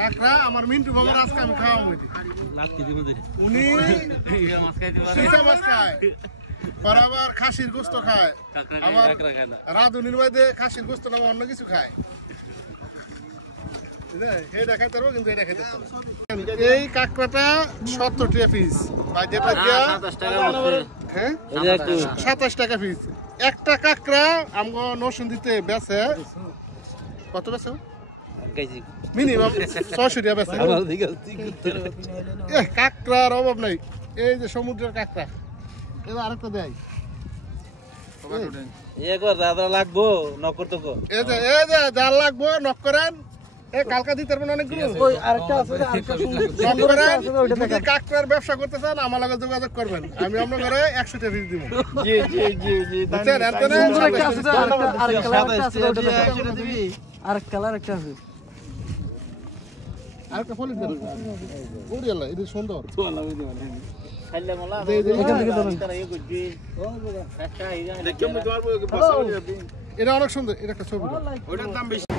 কাকড়া আমার মিন্টু বাবার আজকে আমি খাওয়াবো উনি মাছ খায় বরাবর খাসির গোস্ত খায় আবার রাধুনির মধ্যে খাসির গোস্ত নামে অন্য কিছু খায় এটা খাইতে পারবো কিন্তু এটা খাইতে পারবো এই কাঁকড়াটা 70 টাকা পিস হ্যাঁ 27 টাকা পিস একটা কাঁকড়া আমগো নরসিংদীতে বেচে কত বেচে মিনিমাম 600 টাকা বেচে কাঁকড়ার অভাব নাই এই যে সমুদ্রের কাঁকড়া এবার আরেকটা দেয় একবার দাদা লাগবো নক করতে কো এই যে যা লাগবো নক করেন কালকা দিতে পারবেন অনেকগুলো আরেকটা আছে যদি কাকড়ার ব্যবসা করতে চান আমার লগে যোগাযোগ করবেন আমি আপনার ঘরে 100 টাকা ফিস দিব জি জি জি জি আরেক কালার একটা আছে আরেকটা ফলি দেন ওরে আল্লাহ এটা সুন্দর খাইলে মোলা এখান থেকে ধরুন এটা অনেক সুন্দর এটা একটা ছবি ওটার দাম বেশি